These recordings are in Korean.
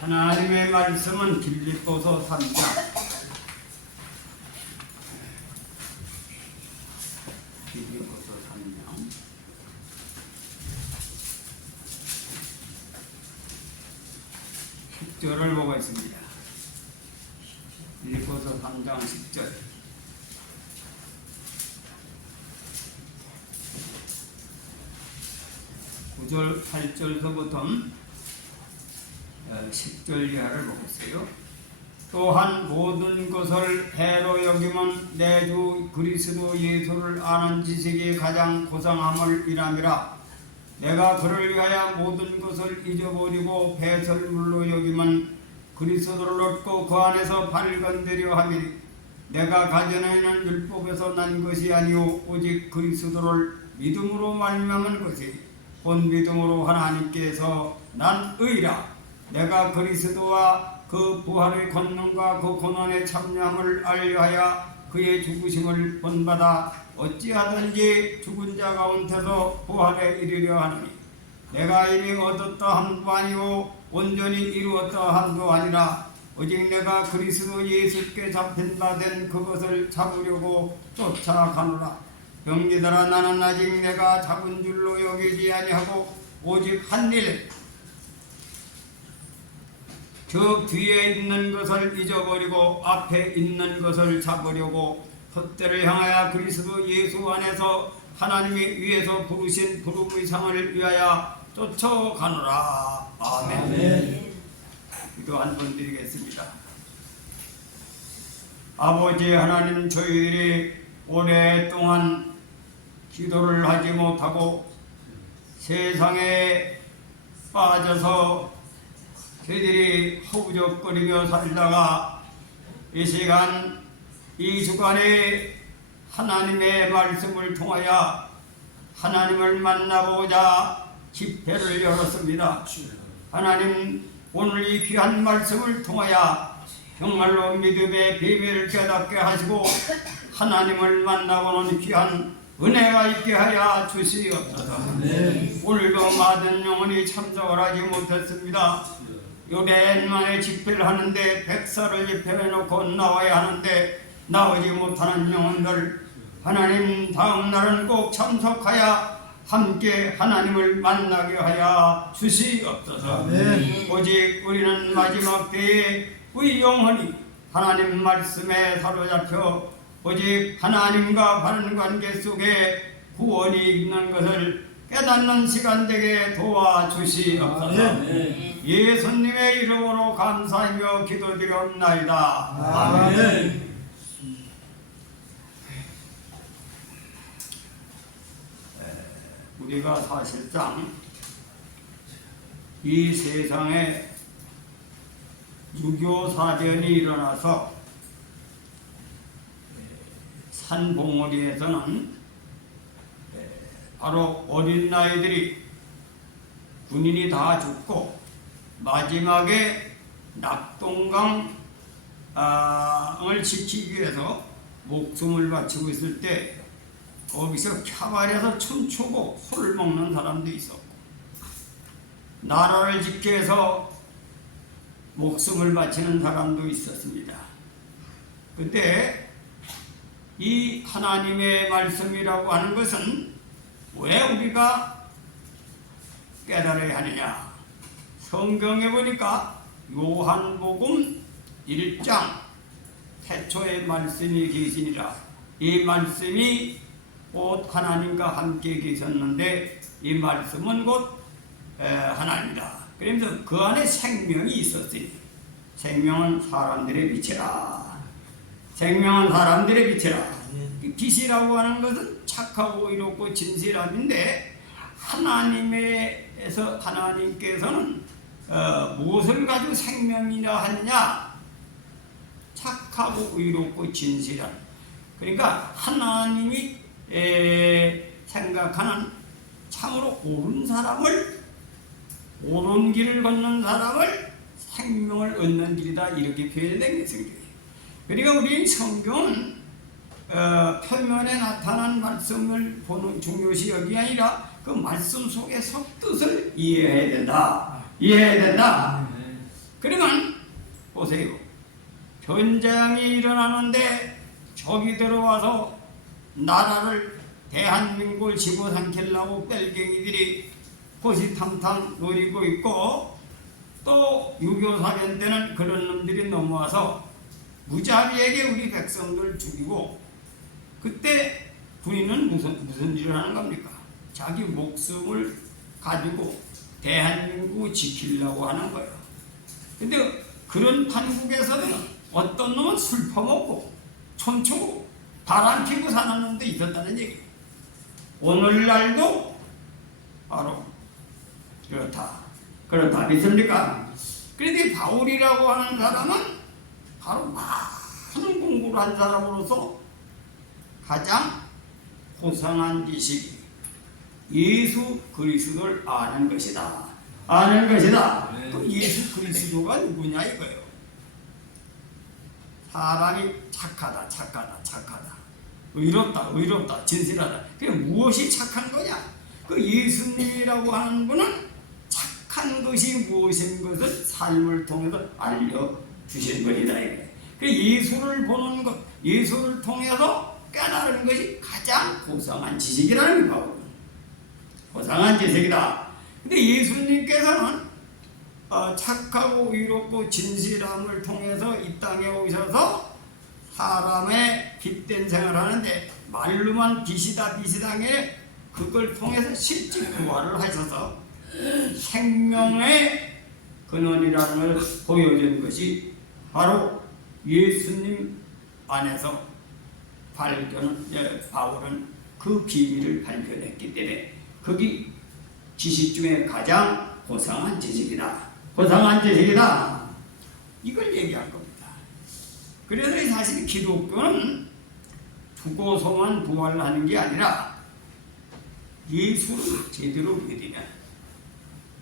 하나님의 말씀은 빌립보서 3장 빌립보서 3장 10절을 보고 있습니다. 빌립보서 3장 10절. 9절 8절서부터 10절 이하를 보겠어요. 또한 모든 것을 해로 여기면 내 주 그리스도 예수를 아는 지식이 가장 고상함을 이람이라. 내가 그를 위하여 모든 것을 잊어버리고 배설물로 여기면 그리스도를 얻고 그 안에서 발견되려 함이니 내가 가져내는 율법에서 난 것이 아니오 오직 그리스도를 믿음으로 말미암은 것이 곧 믿음으로 하나님께서 난 의라. 내가 그리스도와 그 부활의 권능과 그 고난의 참여함을 알려하여 그의 죽으심을 본받아 어찌하든지 죽은 자 가운데서 부활에 이르려 하느니 내가 이미 얻었다 함도 아니오 온전히 이루었다 함도 아니라 오직 내가 그리스도 예수께 잡힌 바 된 그것을 잡으려고 쫓아가노라. 병기들아 나는 아직 내가 잡은 줄로 여기지 아니하고 오직 한 일 저 뒤에 있는 것을 잊어버리고 앞에 있는 것을 잡으려고 헛되를 향하여 그리스도 예수 안에서 하나님이 위에서 부르신 부름의 상을 위하여 쫓아가노라. 아멘. 기도 한 번 드리겠습니다. 아버지 하나님, 저희들이 오랫동안 기도를 하지 못하고 세상에 빠져서 저희들이 허우적거리며 살다가 이 시간 이 주간에 하나님의 말씀을 통하여 하나님을 만나보자 집회를 열었습니다. 하나님, 오늘 이 귀한 말씀을 통하여 정말로 믿음의 비밀을 깨닫게 하시고 하나님을 만나보는 귀한 은혜가 있게 하여 주시옵소서. 오늘도 많은 영혼이 참석을 하지 못했습니다. 오랜만에 집회를 하는데 백사를 집회해놓고 나와야 하는데 나오지 못하는 영혼들, 하나님 다음 날은 꼭 참석하여 함께 하나님을 만나게 하여 주시옵소서. 오직 우리는 마지막 때에 우리 영혼이 하나님 말씀에 사로잡혀 오직 하나님과 바른 관계 속에 구원이 있는 것을 깨닫는 시간 되게 도와주시옵소서. 예수님의 이름으로 감사하며 기도드리옵나이다. 아멘. 우리가 사실상 이 세상에 유교사변이 일어나서 산봉우리에서는 바로 어린 나이들이 군인이 다 죽고 마지막에 낙동강을 지키기 위해서 목숨을 바치고 있을 때 거기서 캬바레에서 춤추고 술을 먹는 사람도 있었고 나라를 지키기 위해서 목숨을 바치는 사람도 있었습니다. 그때 이 하나님의 말씀이라고 하는 것은 왜 우리가 깨달아야 하느냐? 성경에 보니까 요한복음 1장 태초에 말씀이 계시니라. 이 말씀이 곧 하나님과 함께 계셨는데 이 말씀은 곧 하나님이다. 그러면서 그 안에 생명이 있었으니 생명은 사람들의 빛이라. 생명은 사람들의 빛이라. 빛이라고 하는 것은 착하고 이롭고 진실함인데 하나님께서는 무엇을 가지고 생명이라 하느냐? 착하고 의롭고 진실한. 그러니까 하나님이 생각하는 참으로 옳은 사람을, 옳은 길을 걷는 사람을 생명을 얻는 길이다, 이렇게 표현된 게 성경이에요. 그러니까 우리 성경은 표면에 나타난 말씀을 보는 중요시 여기 아니라 그 말씀 속의 속뜻을 이해해야 된다. 그러면 보세요. 전쟁이 일어나는데 적이 들어와서 나라를 대한민국을 집어삼키려고 뺄갱이들이 호시탐탐 노리고 있고, 또 6.25 사변 때는 그런 놈들이 넘어와서 무자비하게 우리 백성들 죽이고, 그때 군인은 무슨 일을 하는 겁니까? 자기 목숨을 가지고 대한민국을 지키려고 하는 거예요. 근데 그런 판국에서는 어떤 놈은 술 퍼먹고 촌추고 바람 피고 사는 놈도 있었다는 얘기예요. 오늘날도 바로 그렇다 믿습니까? 그런데 바울이라고 하는 사람은 바로 많은 공부를 한 사람으로서 가장 고상한 지식이 예수 그리스도를 아는 것이다. 아는 것이다. 네. 그 예수 그리스도가 누구냐 이거예요. 사람이 착하다, 의롭다, 진실하다. 그게 무엇이 착한 거냐? 그 예수님이라고 하는 분은 착한 것이 무엇인 것을 삶을 통해서 알려주신 분이다. 그 예수를 보는 것, 예수를 통해서 깨달은 것이 가장 고상한 지식이라는 거예요. 고상한 지식이다. 근데 예수님께서는 착하고 의롭고 진실함을 통해서 이 땅에 오셔서 사람의 빛된 생활을 하는데, 말로만 빛이다 게 그걸 통해서 실제 부활을 하셔서 생명의 근원이라는 걸 보여준 것이 바로 예수님 안에서 바울은 그 비밀을 발견했기 때문에 그게 지식 중에 가장 고상한 지식이다. 고상한 지식이다. 이걸 얘기한 겁니다. 그래서 사실 기독교는 죽어서만 부활하는 게 아니라 예수를 제대로 믿으면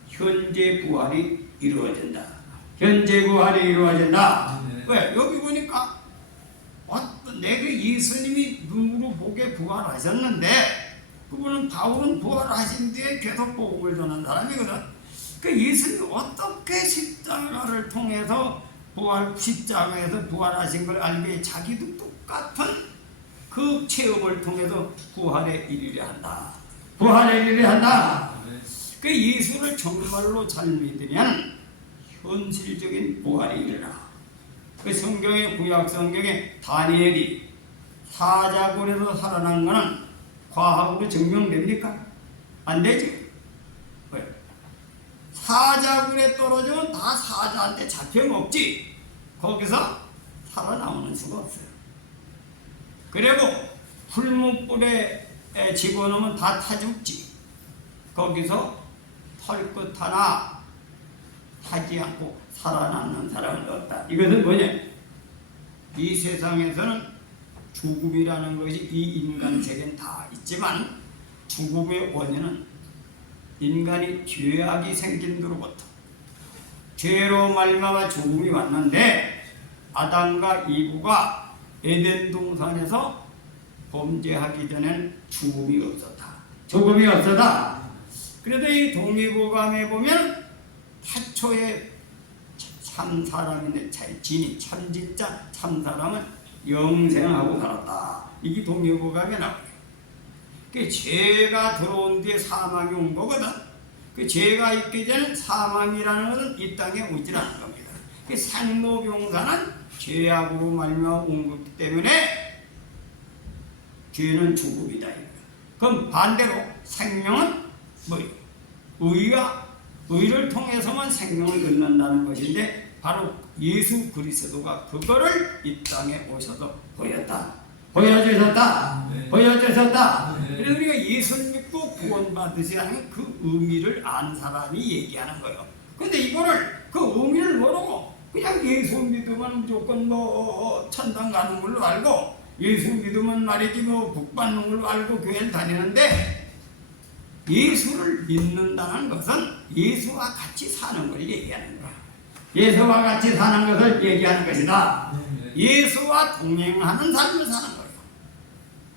현재 부활이 이루어진다. 현재 부활이 이루어진다. 네. 왜? 여기 보니까 내가 예수님이 눈으로 보게 부활하셨는데, 그분은 바울은 부활하신 뒤에 계속 복음을 전한 사람이거든. 그 예수님이 어떻게 십자가를 통해서 십자가에서 부활하신 걸 알기에 자기도 똑같은 그 체험을 통해서 부활에 이르려 한다. 부활에 이르려 한다. 그 예수를 정말로 잘 믿으면 현실적인 부활에 이르라. 그 성경의 구약 성경에 다니엘이 사자굴에서 살아난 것은 과학으로 증명됩니까? 안 되지. 왜? 사자굴에 떨어지면 다 사자한테 잡혀먹지. 거기서 살아나오는 수가 없어요. 그리고 풀무불에 집어넣으면 다 타 죽지. 거기서 털끝 하나 타지 않고 살아남는 사람은 없다. 이것은 뭐냐? 이 세상에서는 죽음이라는 것이 이 인간 세계는 다 있지만, 죽음의 원인은 인간이 죄악이 생긴 뒤로부터 죄로 말미암아 죽음이 왔는데, 아담과 이브가 에덴 동산에서 범죄하기 전에는 죽음이 없었다. 죽음이 없었다. 그래도 이 동의보감에 보면 태초에 참 사람인데 진이 참진짜 참 사람은 영생하고 살았다. 이게 동의보감에 나와요. 그 죄가 들어온 뒤에 사망이 온 거거든. 그 죄가 있기 전에 사망이라는 것은 이 땅에 오질 않은 겁니다. 그 생로병사는 죄악으로 말미암아 온 거기 때문에 죄는 죽음이다. 그럼 반대로 생명은 뭐예요? 의를 통해서만 생명을 얻는다는 것인데, 바로 예수 그리스도가 그거를 이 땅에 오셔서 보여주셨다. 네. 보여주셨다. 네. 그래서 우리가 예수를 믿고 구원받으시라는 그 의미를 안 사람이 얘기하는 거예요. 근데 이거를 그 의미를 모르고 그냥 예수 믿으면 무조건 천당 가는 걸로 알고, 예수 믿으면 말이지 복 받는 걸로 알고 교회를 다니는데, 예수를 믿는다는 것은 예수와 같이 사는 걸 얘기하는 거야. 예수와 같이 사는 것을 얘기하는 것이다. 예수와 동행하는 삶을 사는 거예요.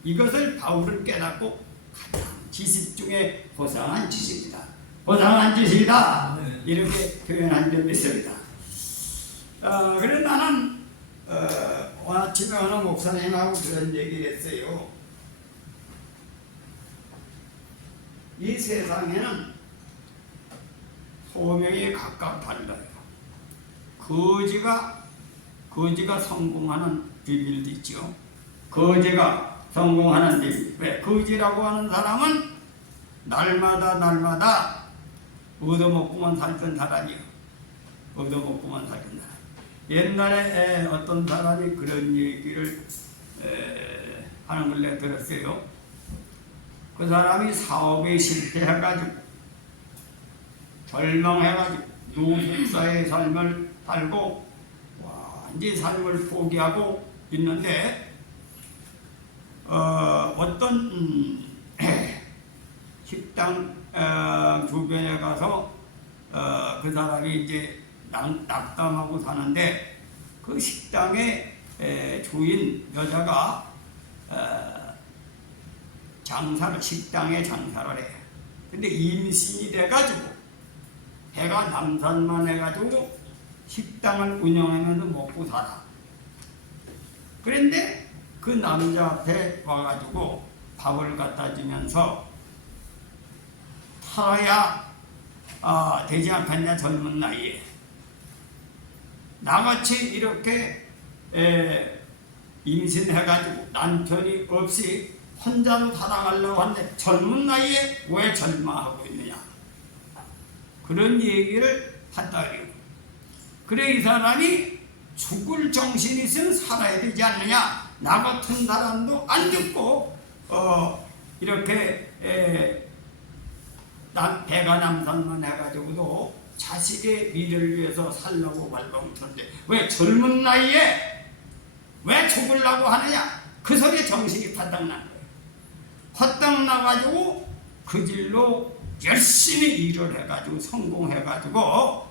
이것을 바울은 깨닫고 가장 지식 중에 고상한 지식이다. 고상한 지식이다. 이렇게 표현한 적이 있습니다. 그래 나는 오늘 아침에 어느 목사님하고 그런 얘기를 했어요. 이 세상에는 소명이 각각 달라요. 거지가 성공하는 비밀도 있죠. 거지가 성공하는 비밀. 왜? 거지라고 하는 사람은 날마다 얻어먹고만 살던 사람이요. 얻어먹고만 살던 사람. 옛날에 어떤 사람이 그런 얘기를 하는 걸 내가 들었어요. 그 사람이 사업에 실패해가지고 절망해가지고 노숙자의 삶을 살고 완전히 삶을 포기하고 있는데 어떤 식당 주변에 가서 그 사람이 이제 낙담하고 사는데 그 식당의 주인 여자가 식당에 장사를 해. 근데 임신이 돼가지고 배가 남산만 해가지고 식당을 운영하면서 먹고 살아. 그런데 그 남자 앞에 와가지고 밥을 갖다 주면서 살아야 되지 않겠냐 젊은 나이에. 나같이 이렇게 임신해가지고 남편이 없이 혼자로 살아가려고 하는데 젊은 나이에 왜 절망하고 있느냐. 그런 얘기를 한다 그래요. 그래 이 사람이 죽을 정신이 있으면 살아야 되지 않느냐. 나 같은 사람도 안 듣고 이렇게 배가 남산만 해가지고도 자식의 미래를 위해서 살려고 발버둥쳤는데 왜 젊은 나이에 왜 죽으려고 하느냐. 그 속에 정신이 바닥난 거예요. 바닥 나가지고 그 길로 열심히 일을 해가지고 성공해가지고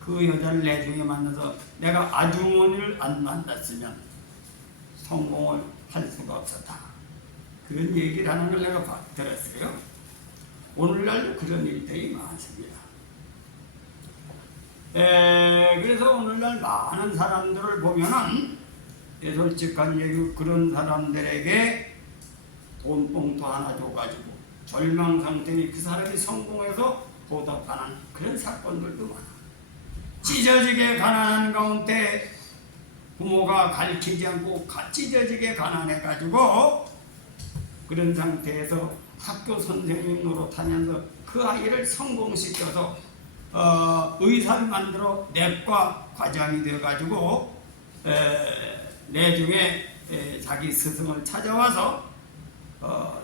그 여자를 내중에 만나서 내가 아주머니를 안 만났으면 성공을 할 수가 없었다. 그런 얘기를 하는 걸 내가 들었어요. 오늘날도 그런 일들이 많습니다. 그래서 오늘날 많은 사람들을 보면은 솔직한 얘기 그런 사람들에게 돈봉투 하나 줘가지고 절망 상태니 그 사람이 성공해서 보답하는 그런 사건들도 많아. 찢어지게 가난한 가운데 부모가 가르치지 않고 찢어지게 가난해가지고 그런 상태에서 학교 선생님 노릇하면서 그 아이를 성공시켜서 의사를 만들어 내과 과장이 되어가지고 내중에 자기 스승을 찾아와서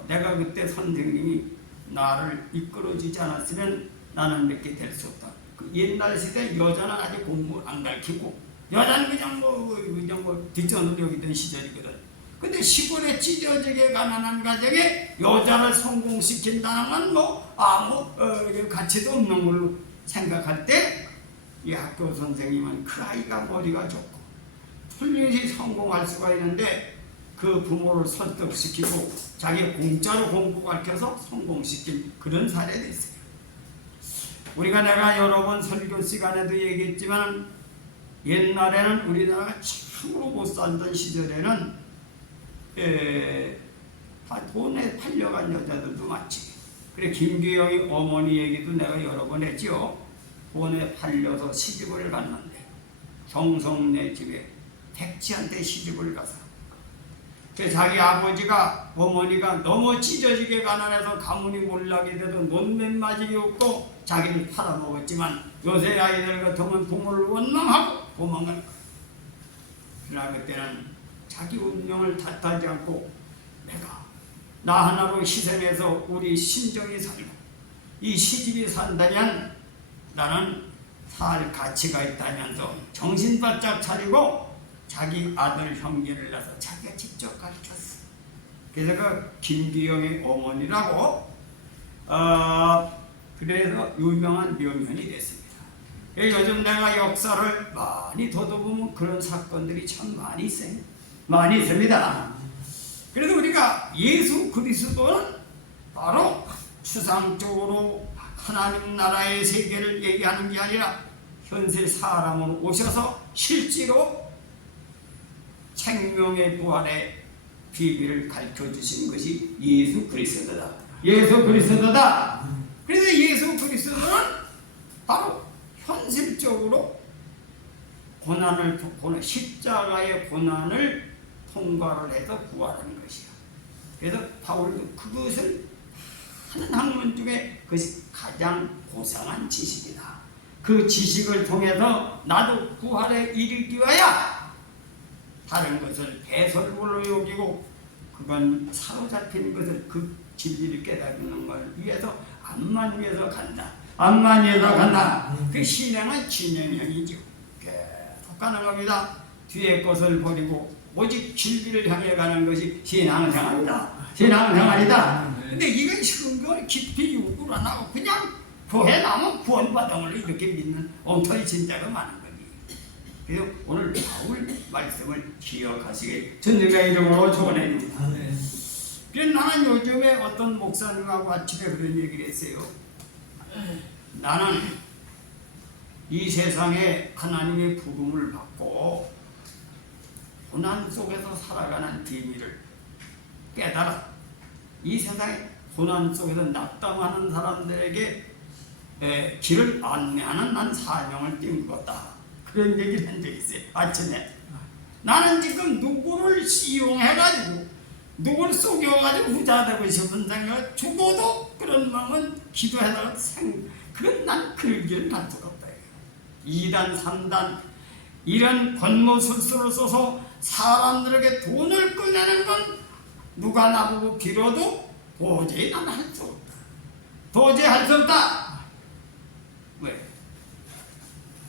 내가 그때 선생님이 나를 이끌어주지 않았으면 나는 이렇게 될 수 없다. 그 옛날 시대 여자는 아직 공부 안 가르치고 여자는 그냥 뭐 뒷전으로 여기던 시절이거든. 근데 시골에 찢어지게 가난한 가정에 여자를 성공시킨다는 건 아무 가치도 없는 걸로 생각할 때 이 학교 선생님은 그 아이가 머리가 좋고 훌륭히 성공할 수가 있는데 그 부모를 설득시키고 자기 공짜로 공부 가르쳐서 성공시킨 그런 사례도 있어요. 내가 여러 번 설교 시간에도 얘기했지만 옛날에는 우리나라가 참으로 못 살던 시절에는 다 돈에 팔려간 여자들도 많지. 그래 김규영이 어머니 얘기도 내가 여러 번 했죠. 돈에 팔려서 시집을 갔는데 정성내 집에 택지한테 시집을 가서 자기 아버지가 어머니가 너무 찢어지게 가난해서 가문이 몰락이 돼도 논맨맞이기 없고 자기는 팔아먹었지만 요새 아이들 같으면 부모를 원망하고 도망가는 거야. 그러나 그때는 자기 운명을 탓하지 않고 내가 나 하나로 희생해서 우리 신정이 살고 이 시집이 산다면 나는 살 가치가 있다면서 정신 바짝 차리고 자기 아들 형제를 낳아서 자기가 직접 가르쳤어. 그래서 그 김기영의 어머니라고 그래서 유명한 명현이 됐습니다. 요즘 내가 역사를 많이 더듬으면 그런 사건들이 참 많이 있습니다. 그래도 우리가 예수 그리스도는 바로 추상적으로 하나님 나라의 세계를 얘기하는 게 아니라 현실 사람으로 오셔서 실제로 생명의 부활의 비밀을 가르쳐 주신 것이 예수 그리스도다. 예수 그리스도다. 그래서 예수 그리스도는 바로 현실적으로 십자가의 고난을 통과를 해서 구하는 것이야. 그래서 바울도 그것을 하는 학문 중에 그것이 가장 고상한 지식이다. 그 지식을 통해서 나도 구할에 이르기 위하여 다른 것을 배설물로 여기고 그건 사로잡힌 것을 그 진리를 깨닫는 걸 위해서 암만 위해서 간다. 암만 위해서 간다. 그 신앙은 진행형이죠. 계속 가는 겁니다. 뒤에 것을 버리고 오직 진리를 향해 가는 것이 신앙생활이다. 신앙생활이다. 근데 이건 성경을 깊이 요구를 안 하고 그냥 구해나면 구원받음을 이렇게 믿는 엉터리 진짜가 많은 겁니다. 그래서 오늘 바울 말씀을 기억하시길 주님의 이름으로 축원합니다. 그래서 나는 요즘에 어떤 목사님하고 아침에 그런 얘기를 했어요. 나는 이 세상에 하나님의 부름을 받고 고난 속에서 살아가는 비밀을 깨달아 이 세상에 고난 속에서 낙담하는 사람들에게 길을 안내하는 난 사명을 띈 것 같다. 그런 얘기를 한 적이 있어요. 아침에 나는 지금 누구를 이용해가지고 누구를 속여가지고 부자되고 싶은 생각 죽어도 그런 마음은 기도해다가 그건 난 그런 길을 갈 수가 없다. 2단 3단 이런 권모술수를 써서 사람들에게 돈을 꺼내는 건 누가 나보고 빌어도 도저히 난 할 수 없다. 도저히 할 수 없다. 왜?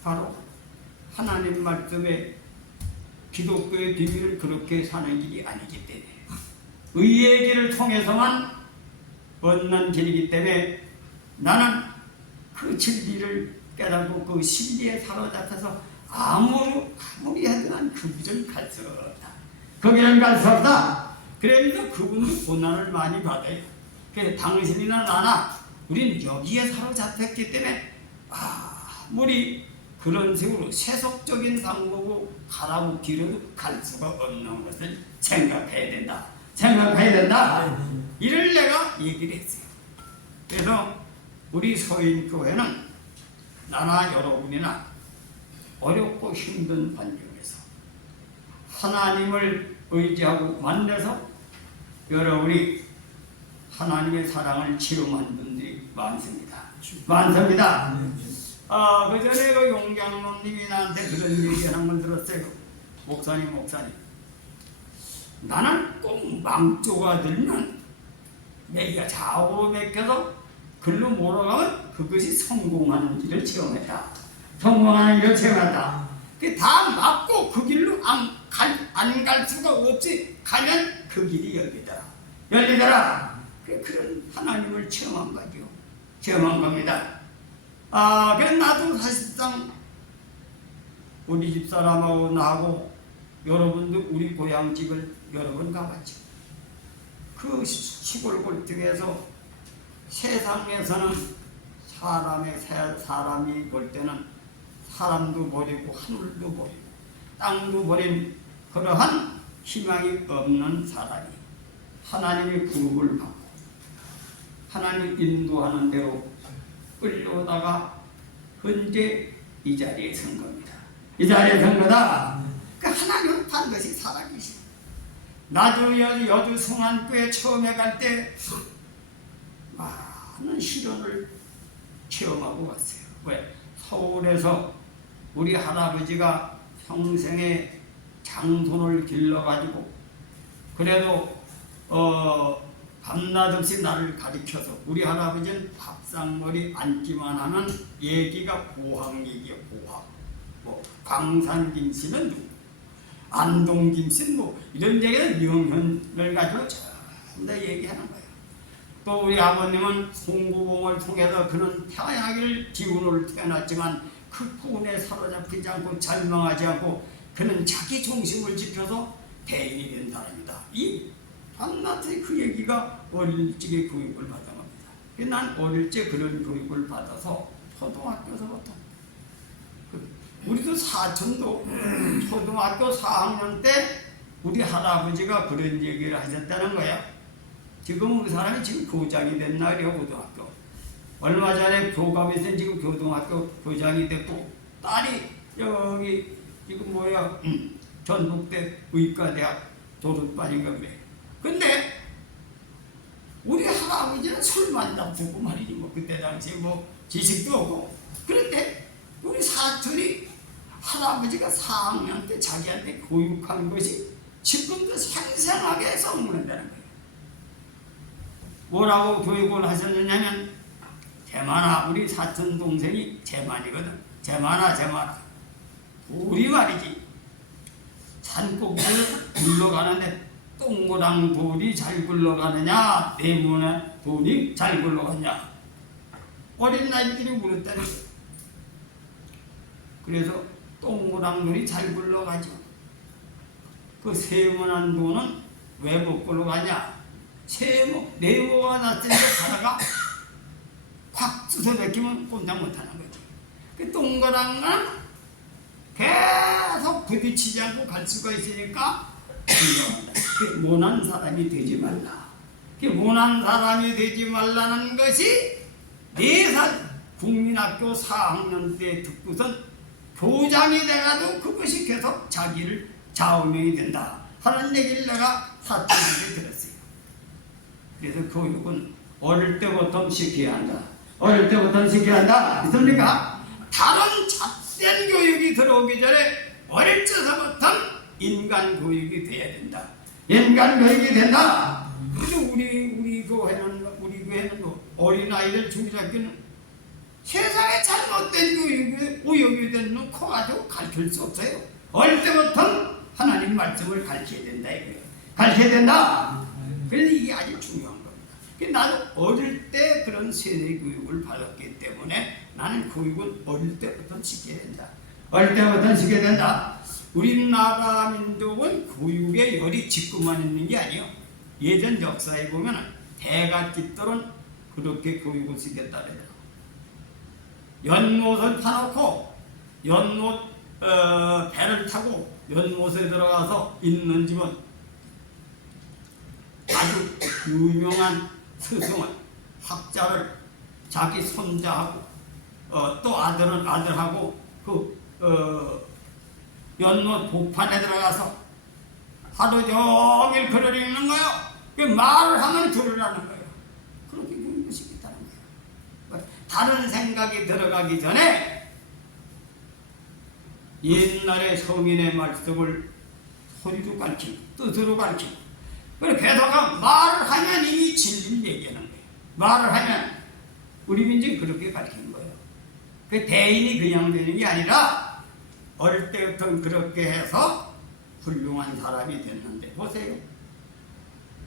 바로 하나님 말씀에 기독교의 비밀을 그렇게 사는 길이 아니기 때문에 의의 길을 통해서만 얻는 길이기 때문에 나는 그 진리를 깨닫고 그 진리에 사로잡혀서 아무리 해도 난 그 길을 갈 수 없다. 그 길을 갈 수 없다. 그래서 그분도 고난을 많이 받아요. 그래서 당신이나 나나 우린 여기에 사로잡혔기 때문에 아무리 그런 식으로 세속적인 방법으로 가라고 길어도 갈 수가 없는 것을 생각해야 된다. 생각해야 된다. 이를 내가 얘기를 했어요. 그래서 우리 서인교회는 나나 여러분이나 어렵고 힘든 환경에서 하나님을 의지하고 만나서 여러분이 하나님의 사랑을 체험한 분들이 많습니다. 많습니다. 그 전에 그 용장로님이 나한테 그런 얘기하는 걸 들었어요. 목사님. 나는 꼭 망조가 들면 내가 좌우로 맥혀서 글로 몰아가면 그것이 성공하는 길을 체험했다. 성공하는 길을 체험했다. 다 맞고 그 길로 안 갈 수가 없이 가면 그 길이 열리더라. 그런 하나님을 체험한 거죠. 체험한 겁니다. 그래서 나도 사실상 우리 집사람하고 나하고 여러분도 우리 고향집을 여러 번 가봤죠. 그 시골 골등에서 세상에서는 사람이 볼 때는 사람도 버리고 하늘도 버리고 땅도 버린 그러한 희망이 없는 사람이 하나님의 부름을 받고 하나님 인도하는 대로 끌려오다가 현재 이 자리에 선 겁니다. 이 자리에 선 거다. 하나님은 반드시 살아계시. 나도 여주 성안교회 처음에 갈 때 많은 시련을 체험하고 왔어요. 왜? 서울에서 우리 할아버지가 평생에 장손을 길러가지고 그래도 밤낮 없이 나를 가리켜서 우리 할아버지는 밥상머리 앉기만 하면 얘기가 고학 얘기야. 고학. 광산김씨는 누구? 안동김씨는 이런 얘기는 명현을 가지고 전부 얘기하는 거예요. 또 우리 아버님은 송구공을 통해서 그는 태어나기를 기운을 태어났지만 그 구원에 사로잡히지 않고 절망하지 않고 그는 자기 중심을 지켜서 대인이 된 사람이다. 이 밤낮의 그 얘기가 어릴 적에 교육을 받은 겁니다. 난 어릴 적 그런 교육을 받아서 초등학교서부터 우리도 사촌도 초등학교 4학년 때 우리 할아버지가 그런 얘기를 하셨다는 거야. 지금 우리 사람이 지금 교장이 된 날이요, 고등학교. 얼마 전에 교감에서 지금 고등학교 교장이 됐고, 딸이 여기 지금 뭐야, 전북대 의과대학 졸업반인 건데. 근데 우리 할아버지는 술만 잡수고 말이지, 뭐 그때 당시에 뭐 지식도 없고. 그런데 우리 사촌이 할아버지가 4학년 때 자기한테 교육한 것이 지금도 생생하게 써먹는다는 거예요. 뭐라고 교육을 하셨느냐면, 재만아, 우리 사촌 동생이 재만이거든. 재만아. 우리 말이지. 산꼭대기를 굴러가는데 동그랑 돌이 잘 굴러가느냐, 네모난 돌이 잘 굴러가냐. 어린 나이들이 물었다는 거예요. 그래서 동그랑 돌이 잘 굴러가죠. 그 세모난 돌은 왜 못 굴러가냐? 네모가 났으니까 가다가 확 쑤셔박히면 꼼짝 못하는 거지. 그 동그란 건 계속 부딪히지 않고 갈 수가 있으니까 굴러간다. 그 모난 사람이 되지 말라. 그 모난 사람이 되지 말라는 것이 4살 국민학교 4학년 때 듣고선 교장이 돼가도 그것이 계속 자기를 좌우명이 된다 하는 얘기를 내가 사촌한테 들었어요. 그래서 교육은 어릴 때부터 시켜야 한다. 어릴 때부터 시켜야 한다. 있습니까? 다른 잣된 교육이 들어오기 전에 어릴 적부터 인간 교육이 돼야 된다. 인간 교육이 된다. 그래서 우리 교회는 어린아이들 중학교는 세상에 잘못된 교육에 오염이 되는 커가지고 가르칠 수 없어요. 어릴 때부터 하나님 말씀을 가르쳐야 된다 이거예요. 가르쳐야 된다. 그래서 이게 아주 중요한 겁니다. 나는 어릴 때 그런 세대 교육을 받았기 때문에 나는 교육은 어릴 때부터 시켜야 된다. 어릴 때부터 시켜야 된다. 우리나라 민족은 교육의 열이 지금만 있는 게 아니에요. 예전 역사에 보면 대갓집들은 그렇게 교육을 시켰다 그래요. 연못을 파놓고 연못 배를 타고 연못에 들어가서 있는 집은 아주 유명한 스승은 학자를 자기 손자하고 또 아들은 아들하고 연못 복판에 들어가서 하루 종일 글을 읽는 거예요. 그 말을 하면 들으라는 거예요. 그렇게 교육을 시켰다는 거예요. 다른 생각이 들어가기 전에 옛날의 성인의 말씀을 소리로 가르치고 뜻으로 가르치고 그리고 게다가 말을 하면 이미 진리를 얘기하는 거예요. 말을 하면 우리 민족이 그렇게 가르치는 거예요. 그 대인이 그냥 되는 게 아니라 어릴 때부터 그렇게 해서 훌륭한 사람이 됐는데 보세요.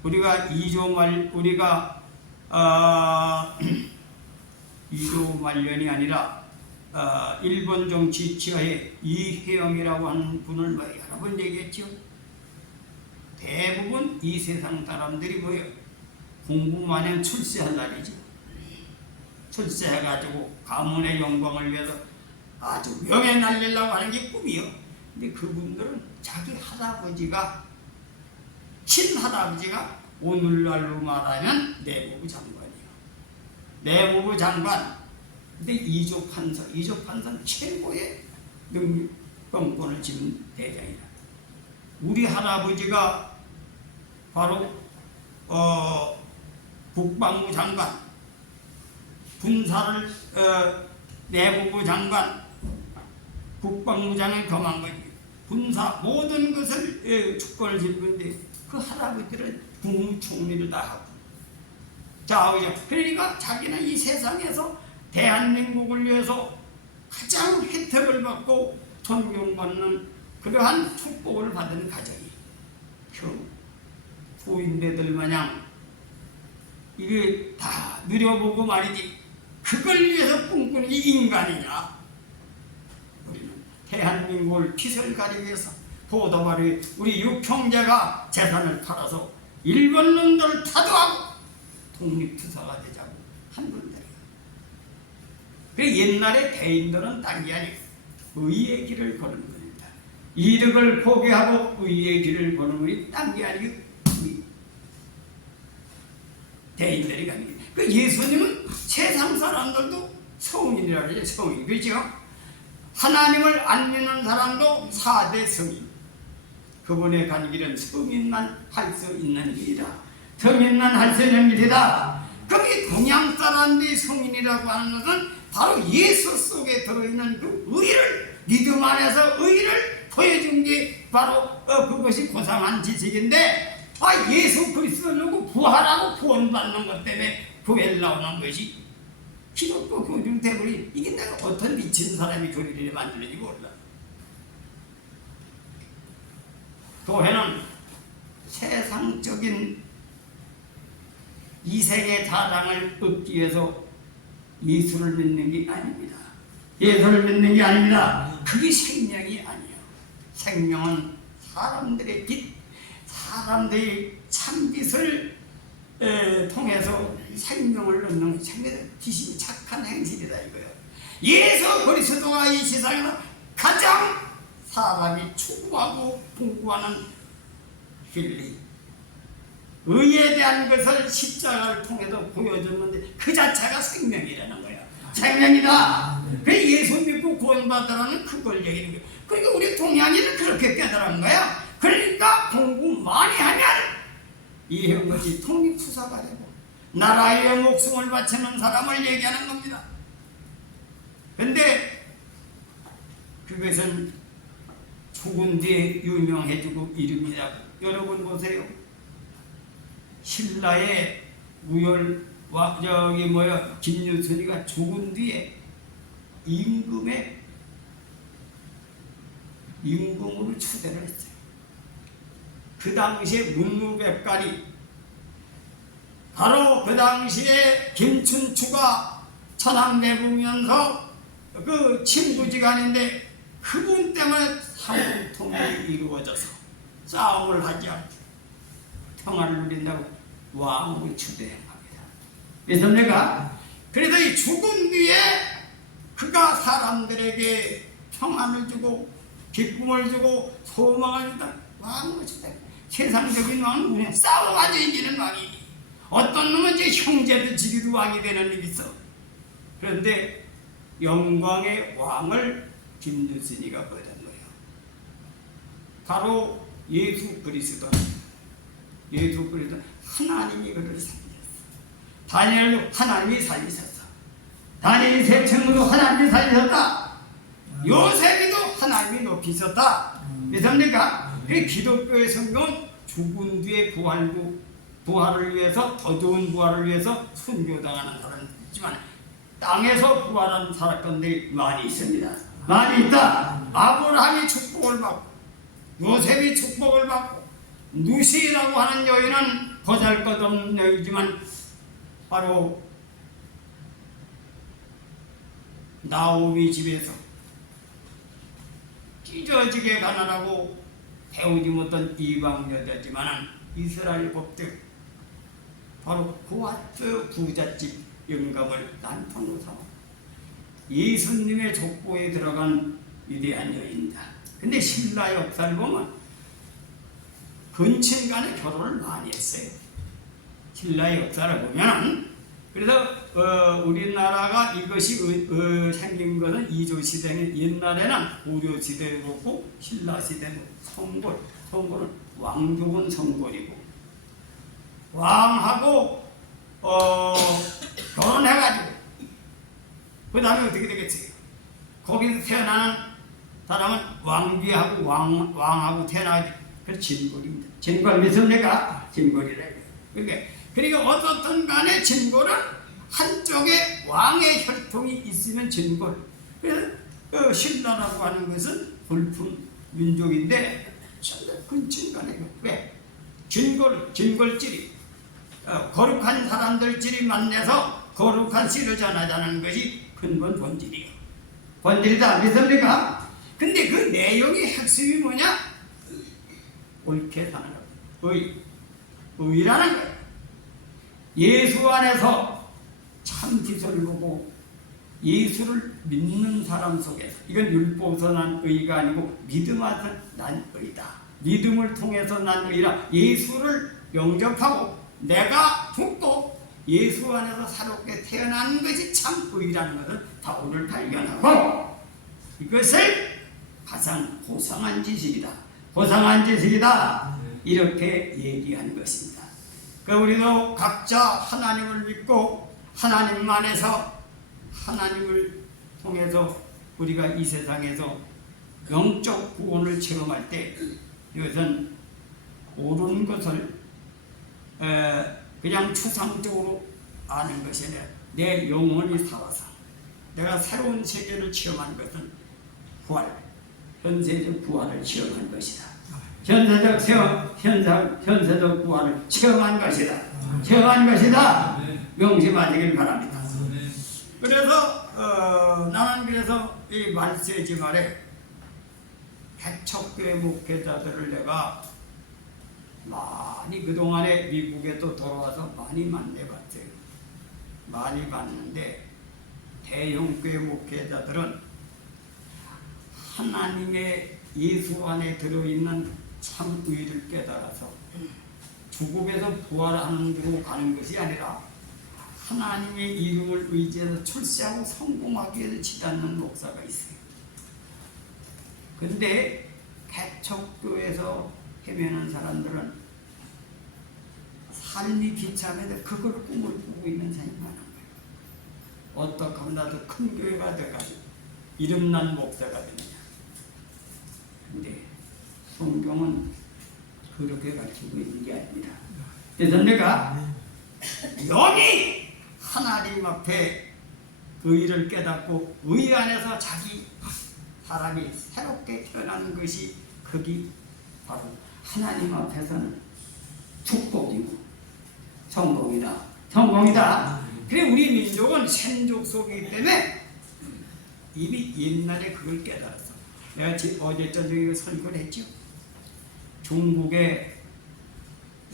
우리가 우리가 2조 말년이 아니라 일본 정치 치하에 이혜영이라고 하는 분을 여러 번 얘기했죠. 대부분 이 세상 사람들이 뭐예요? 공부마냥 출세한 날이죠. 출세해가지고 가문의 영광을 위해서 아주 명예 날리려고 하는 게 꿈이요. 근데 그분들은 자기 할아버지가 친할아버지가 오늘날로 말하면 내무부 장관이에요. 내무부 장관. 근데 이조 판사 최고의 능력권을 지닌 대장이라. 우리 할아버지가 바로 국방부 장관, 군사를 내무부 장관, 국방부장을 겸한 거지. 군사 모든 것을 주권을 쥐는데 그 할아버지를 국무총리를 다 하고. 자, 그러니까 자기는 이 세상에서 대한민국을 위해서 가장 혜택을 받고 존경받는 그러한 축복을 받은 가정이 후인배들 마냥 이게 다 누려보고 말이지 그걸 위해서 꿈꾸는 게 인간이냐. 우리는 대한민국을 피설 가리기 위해서 포도마루 우리 육형제가 재산을 팔아서 일본 놈들 타도하고 독립투사가 되자고 한 건데 그 옛날에 대인들은 딴 게 아니고 의의 길을 걸은 겁니다. 이득을 포기하고 의의 길을 걸은 것이 딴 게 아니고 대인들이 가는 게. 그 예수님은 세상 사람들도 성인이라고 해요. 성인. 그렇죠? 하나님을 안 믿는 사람도 4대 성인. 그분의 간 길은 성인만 할 수 있는 길이다. 성인만 할 수 있는 길이다. 그럼 이 동양 사람들이 성인이라고 하는 것은 바로 예수 속에 들어있는 그 의를, 믿음 안에서 의를 보여준 게 바로 그것이 고상한 지식인데, 예수 그리스도를 부활하고 구원받는 것 때문에 교회를 나오는 것이 기독교 교중 때문에 이게 내가 어떤 미친 사람이 교회를 만드는지 몰라. 교회는 세상적인 이생의 자랑을 얻기 위해서 예수를 믿는 게 아닙니다. 예수를 믿는 게 아닙니다. 그게 생명이 아니에요. 생명은 사람들의 빛, 사람들의 참빛을 통해서 생명을 얻는 빛이 착한 행실이다 이거예요. 예수 그리스도가 이 세상에서 가장 사람이 추구하고 풍부하는 진리, 의에 대한 것을 십자가를 통해서 보여줬는데 그 자체가 생명이라는 거야. 생명이다. 그 예수 믿고 구원받으라는 그걸 얘기하는 거야. 그러니까 우리 동양인은 그렇게 깨달은 거야. 그러니까 공부 많이 하면 이 형것이 통일투사가 되고 나라의 목숨을 바치는 사람을 얘기하는 겁니다. 근데 그것은 죽은 뒤에 유명해지고 이름이라고. 여러분 보세요. 신라의 우열와 김유순이가 죽은 뒤에 임금으로 추대를 했어요. 그 당시에 문무백관이 바로 그 당시에 김춘추가 천황대부면서 그 친구지간인데 그분 때문에 삼국통일이 이루어져서 싸움을 하지 않고 평화를 누린다고 왕을 추대한 겁니다. 그래서 내가 그래서 이 죽은 뒤에 그가 사람들에게 평안을 주고 기쁨을 주고 소망을 주다 왕을 추대. 세상적인 왕은 그냥 싸워가지고 이기는 왕이. 어떤 놈은 이제 형제도 지기도 왕이 되는 일이 있어. 그런데 영광의 왕을 김유순이가 얻은 거예요. 바로 예수 그리스도. 예수 그리스도 하나님이 그를 살리셨어. 다니엘도 하나님이 살리셨어. 다니엘 세 친구도 하나님이 살리셨다. 요셉이도 하나님이 높이셨다. 그렇습니까? 그 기독교의 성경은 죽은 뒤에 부활을 위해서, 더 좋은 부활을 위해서 순교당하는 사람이 있지만 땅에서 부활한 사람들이 많이 있습니다. 많이 있다. 아브라함이 축복을 받고 요셉이 축복을 받고 누시라고 하는 여인은 보잘것없는 여인이지만 바로 나오미 집에서 찢어지게 가난하고 배우지 못한 이방 여자지만 이스라엘 법대 바로 고아트 부잣집 영감을 남편으로 삼아 예수님의 족보에 들어간 위대한 여인이다. 근데 신라 역사를 보면 근친 간에 결혼을 많이 했어요. 신라 역사를 보면 그래서 우리나라가 이것이 생긴 것은 이조시대는 옛날에는 고려시대였고 신라시대는 성골은 왕족은 성골이고 왕하고 결혼해가지고 그 다음에 어떻게 되겠어요? 거기서 태어나는 사람은 왕비하고 왕하고 태어나지. 그래서 진골입니다. 진골 믿습니까? 진골이래요. 그러니까 어떻든 간에 진골은 한쪽에 왕의 혈통이 있으면 진골. 그래서 신라라고 하는 것은 불품 민족인데 근친간에 왜? 진골질이 거룩한 사람들끼리 만나서 거룩한 씨를 전하자는 것이 근본 본질이에요. 본질이다. 믿습니까? 근데 그 내용의 핵심이 뭐냐? 옳게 사는 것. 의라는 거예요. 예수 안에서 참 빛을 보고 예수를 믿는 사람 속에서, 이건 율법에서 난 의가 아니고 믿음에서 난 의다. 믿음을 통해서 난 의라. 예수를 영접하고 내가 죽고 예수 안에서 새롭게 태어난 것이 참 의라는 것을 바울을 발견하고, 이것을 가장 고상한 지식이다. 고상한 지식이다. 이렇게 얘기한 것입니다. 우리도 각자 하나님을 믿고 하나님 안에서 하나님을 통해서 우리가 이 세상에서 영적 구원을 체험할 때 이것은 옳은 것을 그냥 추상적으로 아는 것이 아니라 내 영혼이 살아서 내가 새로운 세계를 체험한 것은 부활, 현세적 부활을 체험한 것이다. 현세적 부활을 체험한 것이다. 체험한 것이다. 명심하시길 바랍니다. 그래서 나는 그래서 이 말세지 말에 개척교회 목회자들을 내가 많이 그동안에 미국에 또 돌아와서 많이 만나봤어요. 많이 봤는데 대형교회 목회자들은 하나님의 예수 안에 들어있는 참 의를 깨달아서 죽음에서 부활하는 데로 가는 것이 아니라 하나님의 이름을 의지해서 출세하고 성공하기 위해서 치닫는 목사가 있어요. 근데 개척교에서 헤매는 사람들은 삶이 비참해도 그걸 꿈을 꾸고 있는 사람이 많은 거예요. 어떻게 하면 나도 큰 교회가 돼가지고 이름난 목사가 되느냐. 근데 성경은 그렇게 가르치고 있는 게 아닙니다. 그래서 내가 영이 하나님 앞에 의를 깨닫고 의 안에서 자기 사람이 새롭게 태어나는 것이 거기 바로 하나님 앞에서는 축복이고 성공이다. 성공이다. 그래 우리 민족은 생족 속이기 때문에 이미 옛날에 그걸 깨달았어. 내가 어제 저녁에 설교를 했죠. 중국에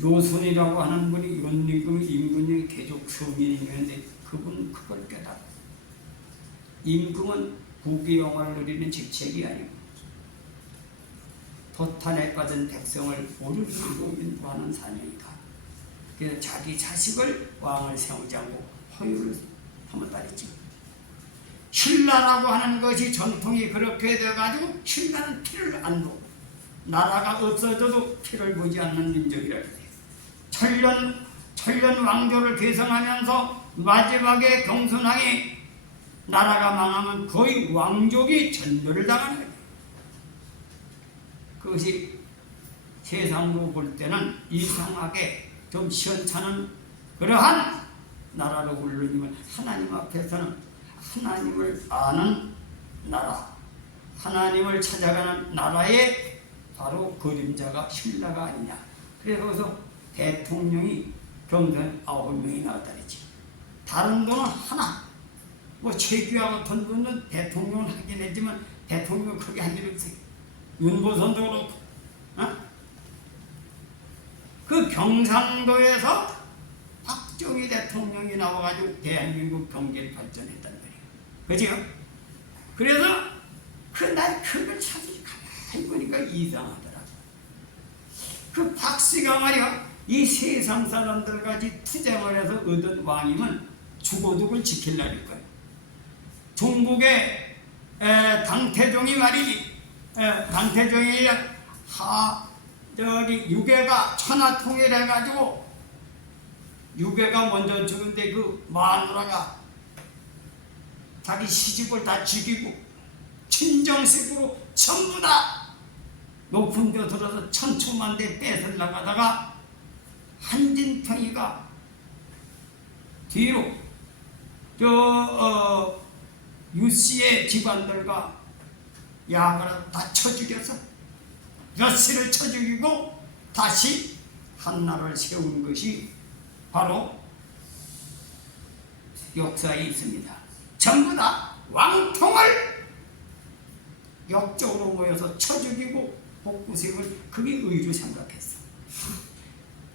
요순이라고 하는 분이 임금이 개족 성인이었는데 그분 그걸 깨달았어. 임금은 부귀영화를 누리는 직책이 아니고 도탄에 빠진 백성을 오를 들고 인도하는 사명이다. 그래서 자기 자식을 왕을 세우지 않고 허유를 하면 따르죠. 신라라고 하는 것이 전통이 그렇게 돼가지고 신라는 피를 안 보고 나라가 없어져도 피를 보지 않는 민족이라 그래요. 천년 왕조를 계승하면서 마지막에 경순왕이 나라가 망하면 거의 왕족이 전멸을 당하는 거예요. 그것이 세상으로 볼 때는 이상하게 좀 시원찮은 그러한 나라로 불리지만 하나님 앞에서는 하나님을 아는 나라, 하나님을 찾아가는 나라의 바로 그림자가 신라가 아니냐. 그래서 대통령이 경선 9명이 나왔다 그랬지. 다른 돈은 하나. 뭐 최규하 같은 분은 대통령을 하긴 했지만 대통령은 크게 한 일이 없어요. 윤보선도 그렇고. 그 경상도에서 박정희 대통령이 나와가지고 대한민국 경제를 발전했단 말이에요. 그죠? 그래서 그날 그걸 찾으니 가만히 보니까 이상하더라고. 그 박씨가 말이야 이 세상 사람들까지 투쟁을 해서 얻은 왕이면 죽어도 그걸 지키려는 거예요. 중국의 당태종이 말이지. 당태종이 유괴가 천하통일해가지고 유괴가 먼저 죽은데 그 마누라가 자기 시집을 다 죽이고 친정식으로 전부 다 높은 데 들어서 천초만대 뺏을 나가다가 한진평이가 뒤로 유씨의 집안들과 야가를 다 쳐 죽여서 엿씨를 쳐 죽이고 다시 한나라를 세운 것이 바로 역사에 있습니다. 전부 다 왕통을 역적으로 모여서 쳐 죽이고 복구색을 그게 의로 생각했어.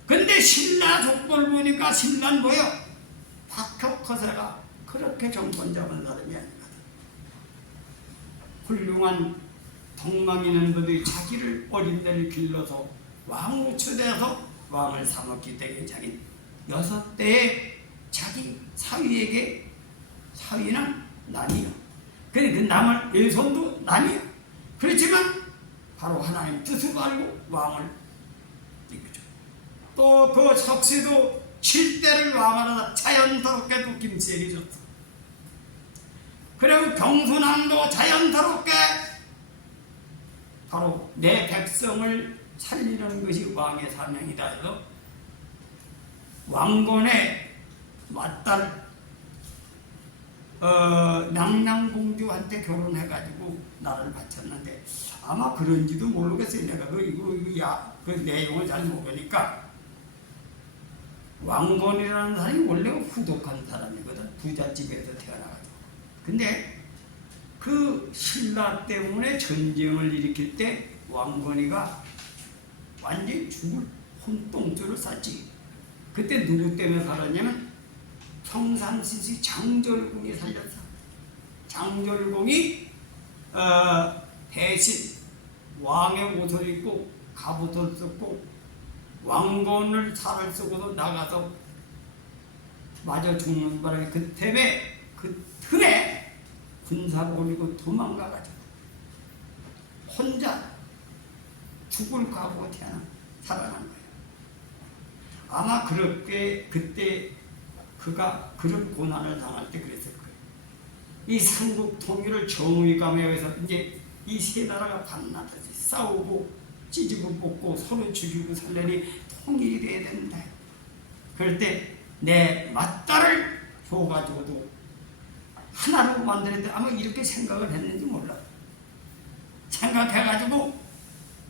근데 신라 족보를 보니까 신라는 뭐예요? 박혁거세가 그렇게 정권 잡은 사람이 아니야. 훌륭한 동망이는 분들이 자기를 어린 데를 길러서 왕으로 초대해서 왕을 삼았기 때문에 자기 6대의 자기 사위에게, 사위는 남이요. 그래 그 남을 외손도 남이요. 그렇지만 바로 하나님 뜻을 알고 왕을 이거죠. 또 그 석시도 7대를 왕하라 자연스럽게 또 김씨에게 줬어. 그리고 경순왕도 자연스럽게 바로 내 백성을 살리는 것이 왕의 사명이다 해서 왕건의 맏딸 낭낭공주한테 결혼해가지고 나를 바쳤는데 아마 그런지도 모르겠어요. 내가 그 내용을 잘 모르니까 왕건이라는 사람이 원래 후덕한 사람이거든. 부잣집에서 태어나가지고. 근데 그 신라 때문에 전쟁을 일으킬 때 왕건이가 완전히 죽을 혼똥줄을 쌌지. 그때 누구 때문에 살았냐면 평상시시 장절공이 살렸어. 장절공이 대신 왕의 옷을 입고 갑옷을 썼고 왕건을 살을 쓰고도 나가서 맞아 죽는 바람에 그 틈에 군사를 올리고 도망가가지고 혼자 죽을 각오가 살아난 거예요. 아마 그렇게 그때 그가 그런 고난을 당할 때 그랬을 거예요. 이 삼국 통일을 정의감에 의해서 이제 이 세 나라가 반나듯이 싸우고 찌집어 뽑고 서로 죽이고 살려니 통일이 돼야 된다. 그럴 때 내 맏딸을 줘가지고도 하나로 만드는데 아마 이렇게 생각을 했는지 몰라. 생각해가지고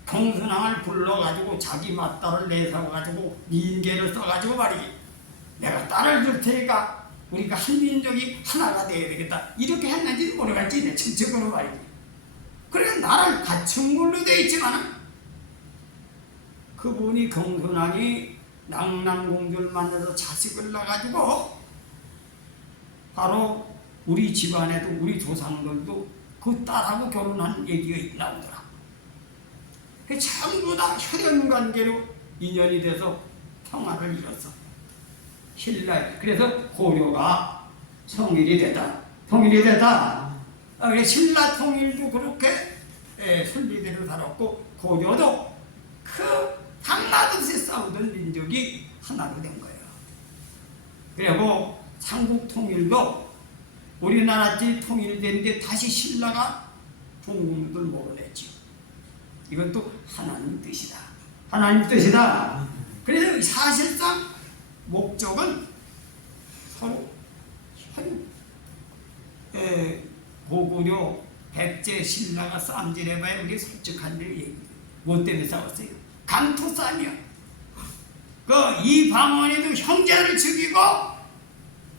경순왕을 불러가지고 자기 맏딸을 내세워가지고 인계를 써가지고 말이지. 내가 딸을 줄 테니까 우리가 한민족이 하나가 돼야 되겠다. 이렇게 했는지도 모르겠지. 내 친척으로 말이지. 그래 나를 갖춘 걸로 되어 있지만 그분이 경순왕이 낭낭공주를 만나서 자식을 낳아가지고 바로 우리 집안에도 우리 조상들도 그 딸하고 결혼한 얘기가 나오더라. 전부 다 혈연관계로 인연이 돼서 평화를 이뤘어. 신라. 그래서 고려가 통일이 됐다. 통일이 됐다. 신라 통일도 그렇게 순리대로 살았고 고려도 그 한나듯이 싸우던 민족이 하나로 된 거예요. 그리고 삼국 통일도 우리나라 통일됐는데 다시 신라가 중국들 몰아냈지. 이건 또 하나님 뜻이다. 하나님 뜻이다. 그래서 사실상 목적은 서로 고구려 백제 신라가 쌈질해봐야 우리 솔직한 일 얘기. 뭐 때문에 싸웠어요? 강토 싸움이야. 이방원이도 형제를 죽이고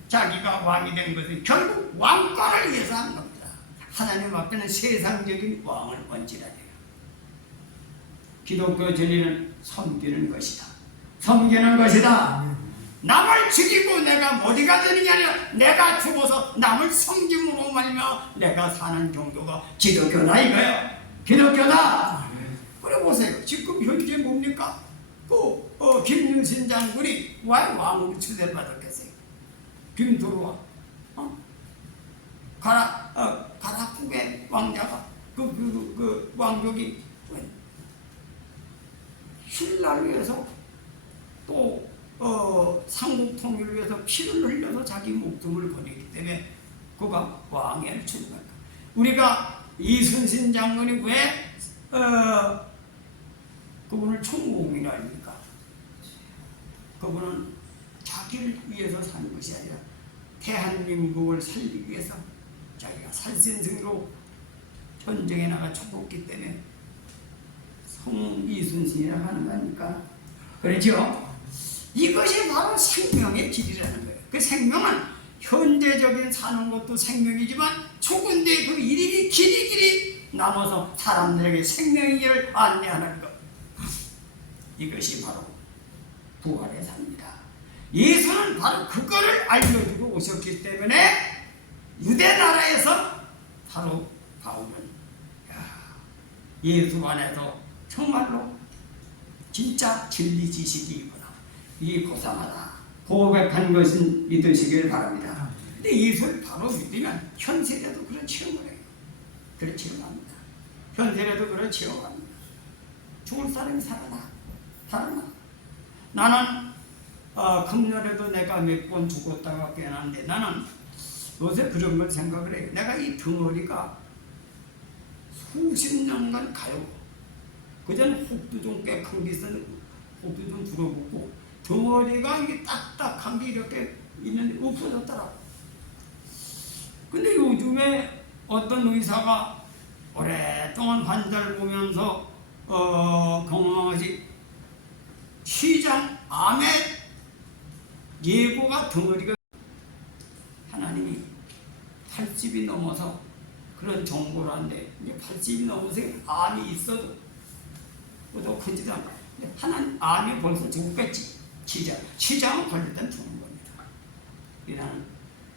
자기가 왕이 된 것은 결국 왕권을 위해서 한 겁니다. 하나님 앞에는 세상적인 왕을 원치라 돼요. 기독교 진리는 섬기는 것이다. 섬기는 것이다. 남을 죽이고 내가 어디가 되느냐, 내가 죽어서 남을 섬김으로 말며 내가 사는 종교가 기독교다 이거예요. 기독교다. 그래 보세요. 지금 현재 뭡니까? 김윤신 장군이 왜 왕으로 추대를 받았겠어요? 김두루와 가락국의 왕자가 그 왕족이 신라를 위해서 또 삼국 통일을 위해서 피를 흘려서 자기 목숨을 버리기 때문에 그가 왕위를 주는 거다. 우리가 이순신 장군이 왜 그분을 총공이라 합니까? 그분은 자기를 위해서 사는 것이 아니라 대한민국을 살리기 위해서 자기가 살신승으로 전쟁에 나가 죽었기 때문에 성이순신이라고 하는 거 아닙니까? 그렇죠? 이것이 바로 생명의 길이라는 거예요. 그 생명은 현재적인 사는 것도 생명이지만 죽은 뒤에 그 일일이 길이 남아서 사람들에게 생명의 길을 안내하는 것. 이것이 바로 부활의 삶이다. 예수는 바로 그거를 알려주고 오셨기 때문에 유대 나라에서 바로 바울은 예수 안에서 정말로 진짜 진리 지식이구나, 이 고상하다 고백한 것은 믿으시길 바랍니다. 근데 예수를 바로 믿으면 현세에도 그런 체험을 해요. 그런 체험합니다. 현세에도 그런 체험합니다. 죽을 사람이 살아나. 나는 금년에도 내가 몇 번 죽었다가 깨어났는데, 나는 요새 그런 걸 생각을 해요. 내가 이 덩어리가 수십 년간 가요. 그전 혹도 좀 꽤 큰 게 있었는데 혹도 좀 들어붙고 덩어리가 이게 딱딱한 게 이렇게 있는데 없어졌더라고. 근데 요즘에 어떤 의사가 오랫동안 환자를 보면서 경험하시 췌장암의 예고가 덩어리가, 하나님이 80이 넘어서 그런 정보를 하는데, 80이 넘어서 암이 있어도 또 크지도 않고, 하나님 암이 벌써 죽겠지. 췌장은 걸릴 땐 죽는 겁니다. 이는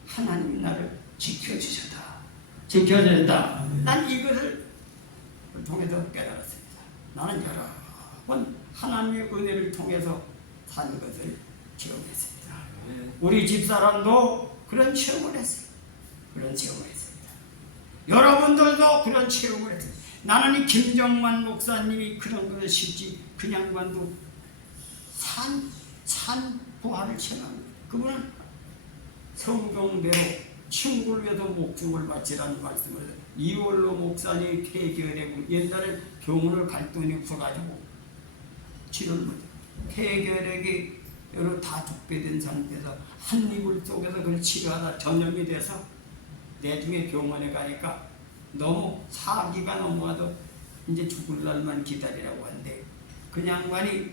하나님이 나를 지켜주셨다. 난 이것을 통해서 깨달았습니다. 나는 여러 번 하나님의 은혜를 통해서 산 것을 체험했습니다. 우리 집사람도 그런 체험을 했어요. 그런 체험을 했습니다. 여러분들도 그런 체험을 했어요. 나는 이 김정만 목사님이 그런 것을 쉽지, 그냥 관도 산 부활을 체험합니다. 그분은 성경대로 친구를 위해서 목숨을 바치라는 말씀을 해요. 이월로 목사님이 폐결하고, 옛날에 병원을 갈 돈이 없어가지고 치료를 못해. 폐결핵이 여러 다 죽게 된 상태에서 한 이불 속에서 그걸 치료하다 전염이 돼서 나중에 병원에 가니까 너무 4기가 넘어가도 이제 죽을 날만 기다리라고 하는데, 그 양반이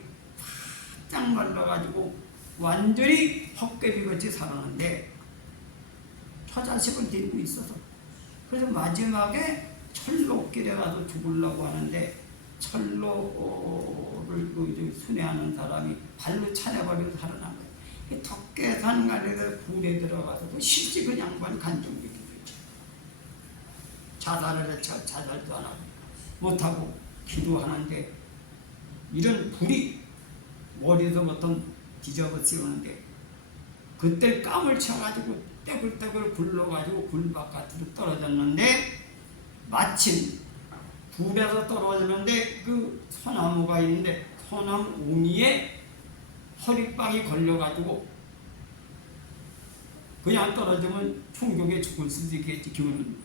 바짝 말라가지고 완전히 헛개비같이 살았는데 처자식을 데리고 있어서, 그래서 마지막에 철로길에 가서 죽으려고 하는데 철로를 순회하는 사람이 발로 차려버리고 살아난 거예요. 덕계산 간에서 불에 들어가서 실제 그 양반 간종되게 됐죠. 자살을 해서 자살도 안 하고 못하고 기도하는데, 이런 불이 머리에서부터 뒤집어 씌우는데, 그때 깜을 쳐가지고 떼굴떼굴 굴러가지고 굴 바깥으로 떨어졌는데, 마침 불에서 떨어지는데 그 소나무가 있는데 소나무 옹이에 허리빵이 걸려가지고 그냥 떨어지면 충격에 죽을 수도 있겠지. 기운은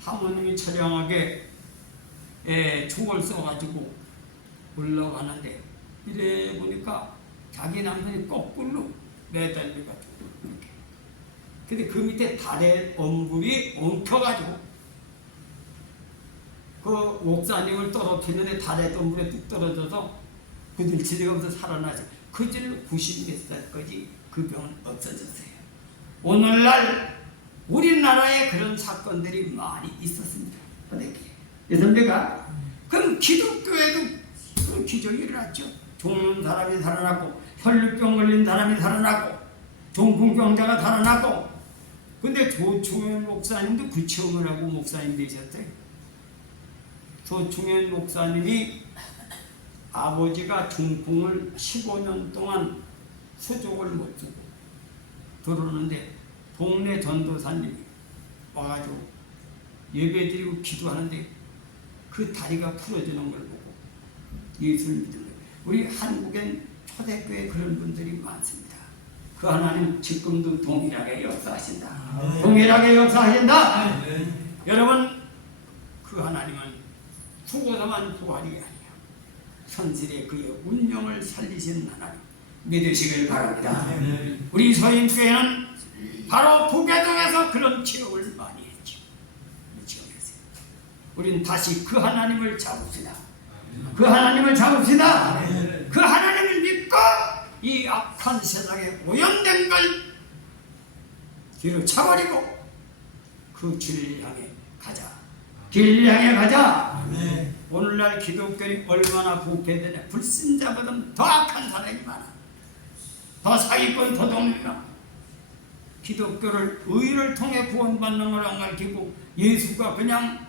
사모님이 처량하게 총을 쏘가지고 올라가는데, 이래 보니까 자기 남편이 거꾸로 매달려가지고 이렇게. 근데 그 밑에 달의 엄굴이 엉켜가지고 그 목사님을 떨어뜨리는데 달의 엄굴에 뚝 떨어져서 구들치리가 없어서 살아나죠. 그질 90몇 살까지 그 병은 없어졌어요. 오늘날 우리나라에 그런 사건들이 많이 있었습니다. 예선배가 그럼 기독교에도 그 기적이 일어났죠. 죽는 사람이 살아나고, 혈류병 걸린 사람이 살아나고, 종풍병자가 살아나고. 근데 조충현 목사님도 그 체험을 하고 목사님 되셨어요. 조충현 목사님이 아버지가 중풍을 15년 동안 수족을 못 주고 들어오는데, 동네 전도사님이 와가지고 예배드리고 기도하는데 그 다리가 풀어지는 걸 보고 예수를 믿은 거예요. 우리 한국엔 초대교회 그런 분들이 많습니다. 그 하나님 지금도 동일하게 역사하신다. 동일하게 역사하신다. 여러분, 그 하나님은 죽어서만 부활이 아니야. 현실의 그의 운명을 살리신 하나님 믿으시길 바랍니다. 우리 서인교회는 바로 부계동에서 그런 체험을 많이 했죠. 우리는 다시 그 하나님을 잡읍시다. 그 하나님을 잡읍시다. 그 하나님을 믿고 이 악한 세상에 오염된 걸 뒤로 차버리고 그 길을 향해 가자. 길 향해 가자. 오늘날 기독교는 얼마나 부패되냐. 불신자보다 더 악한 사람이 많아. 더 사기꾼 도둑놈이나. 기독교를 의를 통해 구원받는 걸 안 가르치고 예수가 그냥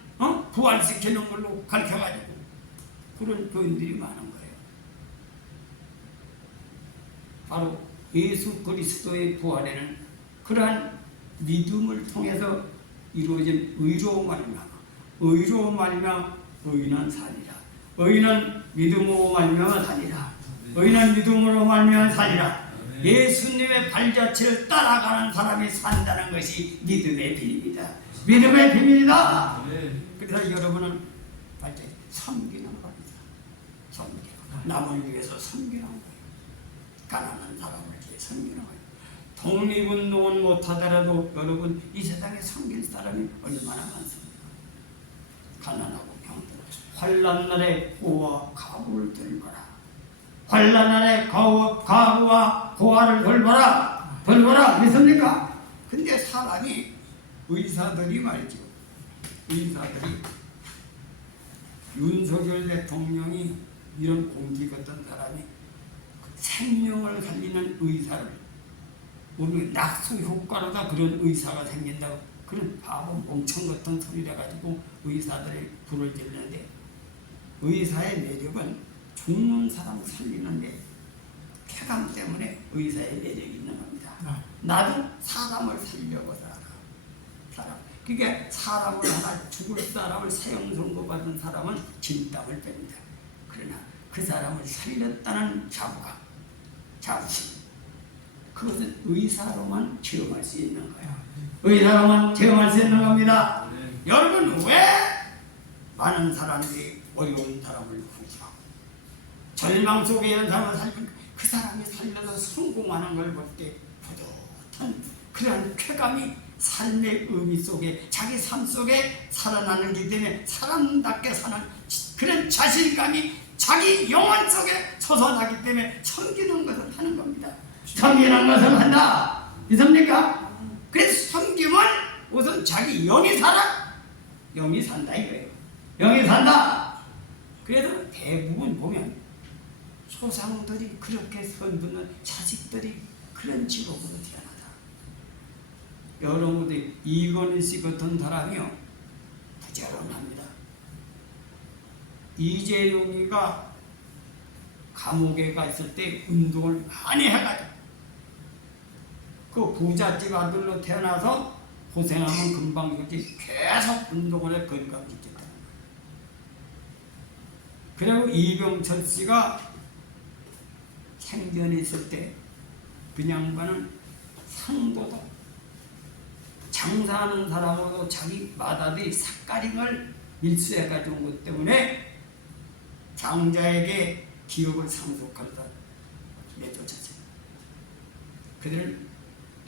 부활시키는 걸로 가르쳐가지고 그런 교인들이 많은 거예요. 바로 예수 그리스도의 부활에는 그러한 믿음을 통해서 이루어진 의로 말미암아 의인은 살리라. 의인은 믿음으로 말미암아 살리라. 의인은 믿음으로 말미암아 살리라. 예수님의 발자취를 따라가는 사람이 산다는 것이 믿음의 비밀이다. 믿음의 비밀이다. 그래서 여러분은 발자취 섬기는 겁니다. 섬기는 남을 위해서 섬기는 거예요. 가난한 사람을 위해 섬기는 거예요. 독립운동은 못하더라도 여러분 이 세상에 섬길 사람이 얼마나 많습니까? 가난하고 병들어 환난 날에 고와 가부를 돌봐라. 환난 날에 가부와 고아를 돌봐라. 믿습니까? 근데 사람이 의사들이 말이죠. 의사들이 윤석열 대통령이 이런 공기 같은 사람이 생명을 살리는 의사를 우리 낙수 효과로다 그런 의사가 생긴다고 그런 바보 멍청 같은 소리를 해가지고 의사들이 불을 질렀는데 의사의 매력은 죽는 사람 살리는데 쾌감 때문에 의사의 매력이 있는 겁니다. 나도 사람을 살려고 살아. 그게 사람을 하나 죽을 사람을 사형 선고받은 사람은 진땀을 뺍니다. 그러나 그 사람을 살렸다는 자부심 그것은 의사로만 체험할 수 있는 거예요. 의사로만 체험할 수 있는 겁니다. 여러분 왜 많은 사람들이 어려운 사람을 구조하고 절망 속에 있는 사람을 살리면 그 사람이 살려서 성공하는 걸 볼 때 뿌듯한 그런 쾌감이 삶의 의미 속에 자기 삶 속에 살아나는기 때문에 사람답게 사는 그런 자신감이 자기 영혼 속에 솟아나기 때문에 섬기는 것을 하는 겁니다. 섬기는 것을 한다. 믿습니까? 그래서 섬김은 우선 자기 영이 살아. 영이 산다 이거예요. 영이 산다. 그래도 대부분 보면 조상들이 그렇게 선두는 자식들이 그런 직업으로 태어나다. 여러분들 이건희 씨 같은 사람이요 부지런합니다. 이재용이가 감옥에 가 있을 때 운동을 많이 해가지고 그 부잣집 아들로 태어나서 고생하면 금방 이렇게 계속 운동을 해 건강해졌다. 그리고 이병철 씨가 생전에 있을 때 그 양반은 상도다. 장사하는 사람으로도 자기 마다들이 삭가림을 밀수해가지고 온 것 때문에 장자에게 기업을 상속하다 내쫓았어요. 그들은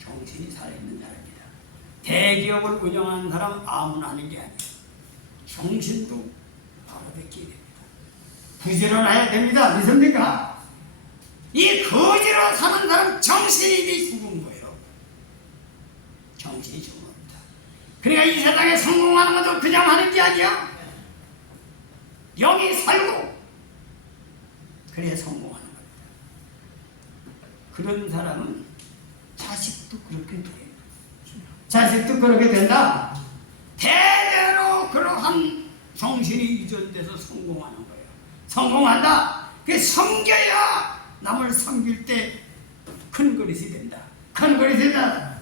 정신이 살아있는 사람입니다. 대기업을 운영하는 사람 아무나 하는 게 아니에요. 정신도 바로 베끼게 됩니다. 부지런해야 됩니다. 믿습니까? 이 거지로 사는 사람 정신이 죽은 거예요. 정신이 죽은 겁니다. 그러니까 이 세상에 성공하는 것도 그냥 하는 게 아니야. 영이 살고 그래야 성공하는 겁니다. 그런 사람은 자식도 그렇게 돼요. 자식도 그렇게 된다. 대대로 그러한 정신이 유전돼서 성공하는 거예요. 성공한다. 그 섬겨야 남을 섬길 때 큰 그릇이 된다. 큰 그릇이 된다.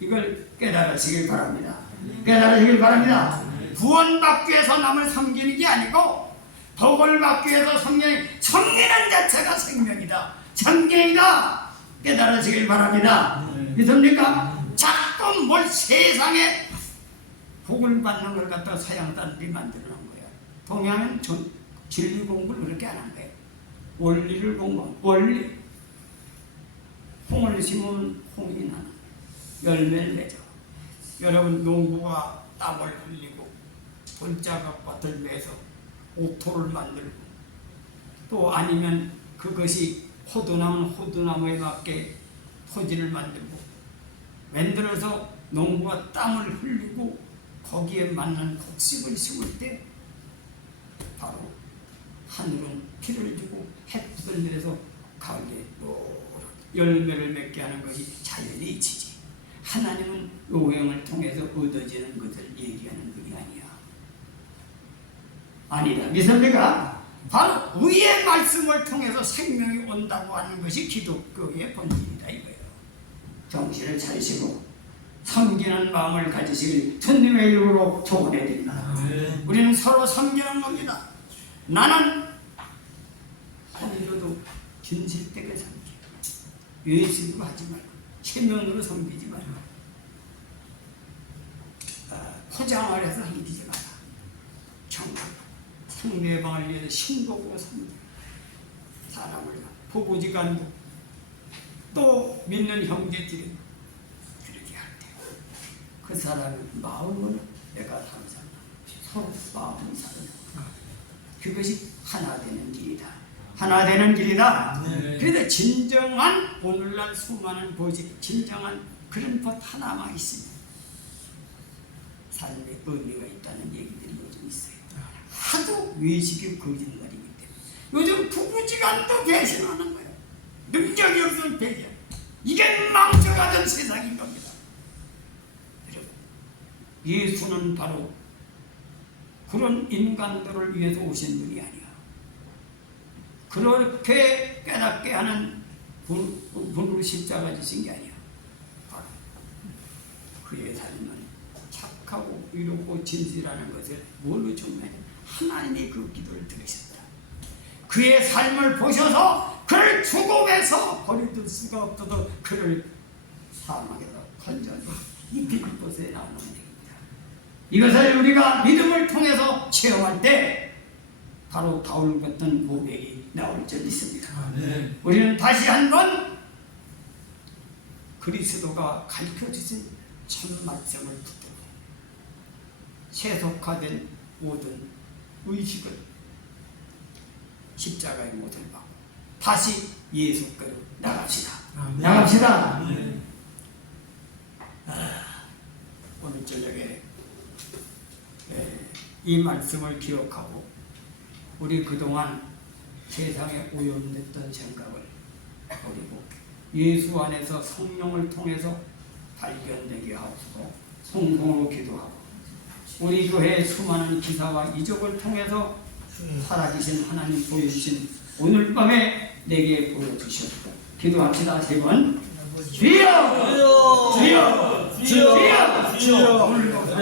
이걸 깨달으시길 바랍니다. 깨달으시길 바랍니다. 구원받기 위해서 남을 섬기는 게 아니고 복을 받기 위해서 섬기는 자체가 생명이다. 생명이다. 깨달으시길 바랍니다. 믿습니까? 자꾸 뭘 세상에 복을 받는 걸 갖다가 서양 사람들이 만들어 놓은 거야. 동양은 진리 공부를 그렇게 안 한 거예요. 원리를 공부하고 원리. 홍을 심으면 홍이 나는 열매를 맺어. 여러분 농부가 땀을 흘리고 돌자각밭을 매서 옥토를 만들고 또 아니면 그것이 호두나무는 호두나무에 맞게 토지를 만들고 만들어서 농부가 땀을 흘리고 거기에 맞는 곡식을 심을 때 바로 하늘은 피를 주고 햇빛을 내려서 가을에 열매를 맺게 하는 것이 자연의 이치지. 하나님은 요행을 통해서 얻어지는 것을 얘기하는 분이 아니야. 아니다. 믿습니까? 바로 의의 말씀을 통해서 생명이 온다고 하는 것이 기독교의 본질이다 이거예요. 정신을 차리시고 섬기는 마음을 가지시길 주님의 이름으로 조언해 드립니다. 우리는 서로 섬기는 겁니다. 나는 하늘로도 진실되게 섬겨. 외식으로 하지 말고 체면으로 섬기지 말고 포장을 해서 섬기지 마라. 정말 상대방을 위해서 신복으로 섬겨. 사람을 보고지간고 또 믿는 형제들이 그렇게 할 때 그 사람의 마음으로 내가 감사한다. 서로 마음을 사랑한다. 그것이 하나 되는 길이다. 하나 되는 길이다. 그래서 진정한 오늘날 수많은 보직, 진정한 그런 법 하나만 있습니다. 삶의 의미가 있다는 얘기들이 요즘 있어요. 하도 외식이 거짓말이기 때문에 요즘 부부지간도 배신하는 거예요. 능력이 없으면 배신. 이게 망쳐가던 세상인 겁니다. 여러분, 예수는 바로 그런 인간들을 위해서 오신 분이 아니야. 그렇게 깨닫게 하는 분으로 십자가 지신 게 아니야. 바로 그의 삶은 착하고 이롭고 진실하는 것을 뭘로 증명해? 하나님이 그 기도를 들으셨다. 그의 삶을 보셔서 그를 죽음에서 버려둘 수가 없어도 그를 사망에서 건져서 이 빌립보서에 나오는 얘기입니다. 이것을 우리가 믿음을 통해서 체험할 때 바로 바울 같은 고백이 나올 줄 믿습니다. 우리는 다시 한번 그리스도가 가르쳐주신 참 말씀을 붙들고 세속화된 모든 의식을 십자가의 못을 받고 다시 예수께로 나갑시다. 나갑시다. 오늘 저녁에 이 말씀을 기억하고 우리 그동안 세상에 오염됐던 생각을 버리고 예수 안에서 성령을 통해서 발견되게 하옵소서. 성공으로 기도하고 우리 교회의 수많은 기사와 이적을 통해서 살아계신 하나님 보여주신 오늘 밤에 내게 보여주셨다. 기도합시다. 세 번. 주여! 주여! 주여! 주여!